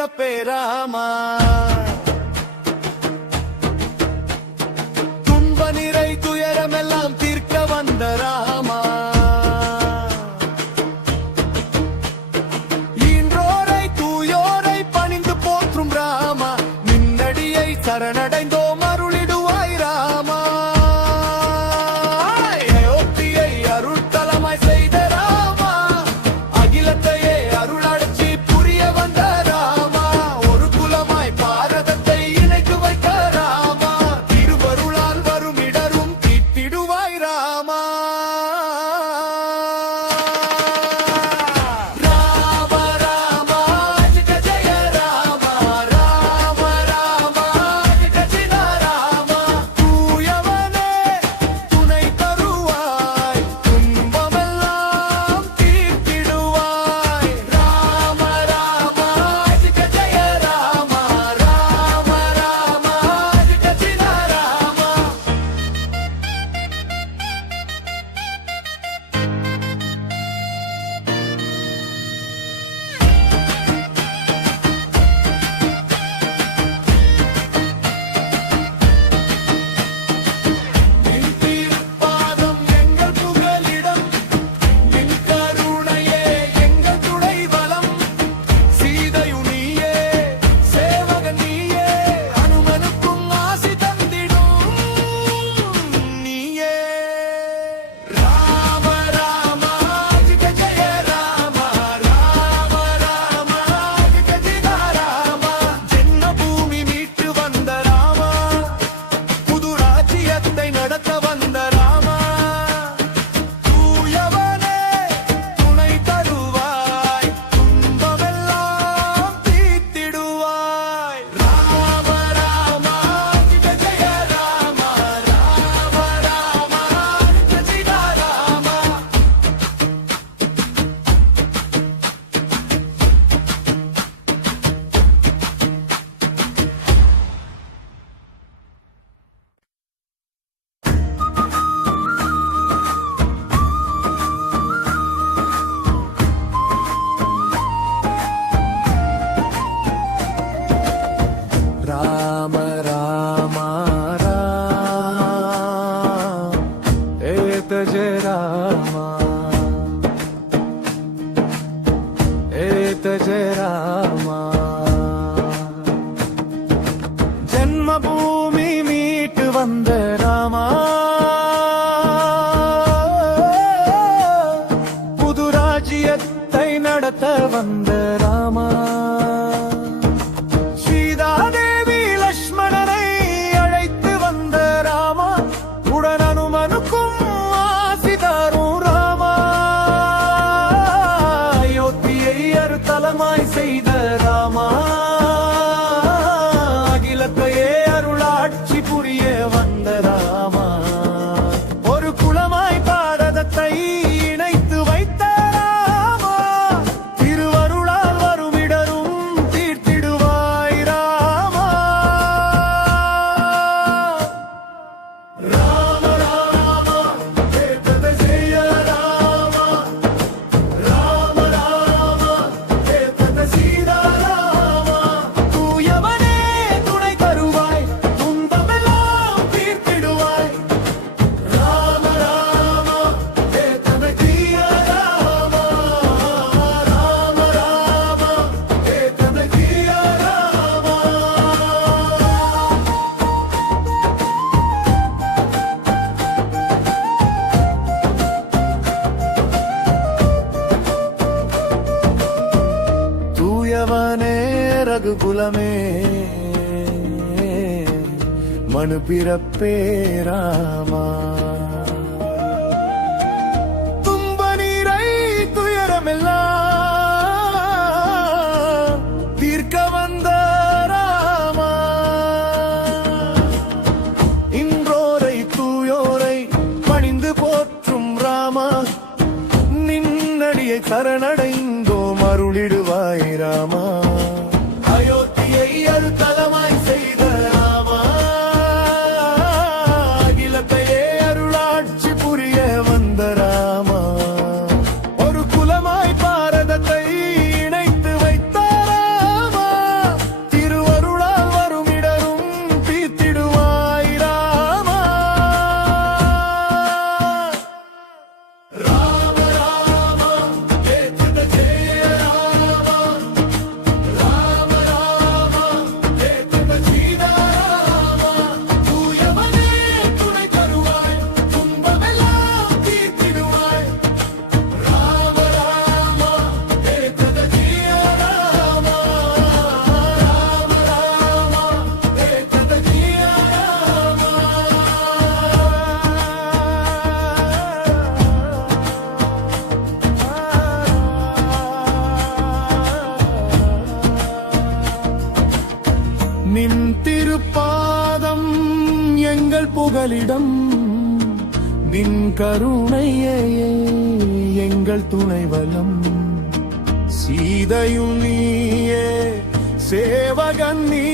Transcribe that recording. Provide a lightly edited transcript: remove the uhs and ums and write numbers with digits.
பிறப்பே ராமா. துன்ப நிறை துயரமெல்லாம் தீர்க்க வந்த ராமா. ஈன்றோரை தூயோரை பணிந்து போற்றும் ராமா. நின்னடியை சரணடைந்தோம் அருளிடுவாய் ராமா. அயோத்தியை அருட்தலமாய் செய்த ராமா. அகிலத்தையே அருளாட்சி புரிய வந்த ராமா. ஒரு குலமாய் பாரதத்தை இணைத்து வைக்க ராமா. திருவருளால் வரும் இடரும் தீட்டிடுவாய் ராமா. ராம ராம ஜெய ஜெய ராம. ராம ராம ஜெய ஜெய ராம. தூயவனே துணை தருவாய். துன்பமெல்லாம் தீர்த்திடுவாய். ராம ராம ஜெய ஜெய ராம. ராம ராம ஜெய ஜெய ராம. நின் திருப்பாதம் எங்கள் புகலிடம். நின் கருணையே எங்கள் துணை பலம். சீதையு நீயே சேவகன் நீயே. அனுமனுக்கும் ஆசி தந்திடும் நீயே. ராம ராம ஜெய ஜெய ராம. ராம ராம ஜெய ஜெய ராம. ஜென்ம பூமி மீட்டு வந்த ராமா. புது ராஜ்யத்தை நடத்த வந்த ராமா. தூயவனே துணை தருவாய். துன்பமெல்லாம் தீர்த்திடுவாய். ராம ராம ஜெய ஜெய ராம. ராம ராம ஜெய ஜெய ராம. ராம ராம ராம ஏத ஜெய ராம. ஏத ஜெய ராம. ஜன்மபூமி மீட்டு வந்த ராமா. புது ராஜ்யத்தை நடத்த வந்த ராமா. சீதாதேவி லக்ஷ்மணனை அழைத்து வந்த ராமா. உடன் அனுமனுக்கும் ஆசி தரும் ராமா. அயோத்தியை அருத்தலமாய் செய்த ராமா. அகிலத்தையே அருளாட்சி புரிய வந்த ராமா. ஒரு குலமாய் பாரதத்தை இணைத்து வைத்த ராமா. திருவருளால் வரும் இடரும் தீர்த்திடுவாய் ராமா. ராம ராம ஜெய ஜெய ராம. ராம ராம ஜெய சீதா ராம. தூயவனே துணை தருவாய். துன்பமெல்லாம் தீர்த்திடுவாய். ராம ராம ஜெய ஜெய ராம. ராம ராம ஜெய ஜெய ராம. தூயவனே ரகுகுலமே மனு பிறப்பே ராமா. துன்ப நீரை துயரமெல்லாம் தீர்க்க வந்த ராமா. இன்றோரை தூயோரை பணிந்து போற்றும் ராமா. நின்னடியை சரணடைந்தோம் அருளிடுவாய் ராமா. அயோத்தியை அருத்தலமாய் செய்த ராமா. அகிலத்தையே அருளாட்சி புரிய வந்த ராமா. ஒரு குலமாய் பாரதத்தை இணைத்து வைத்த ராமா. உங்களிடம் நின் கருணையே எங்கள் துணைவலம். சீதையும் நீயே சேவகன் நீ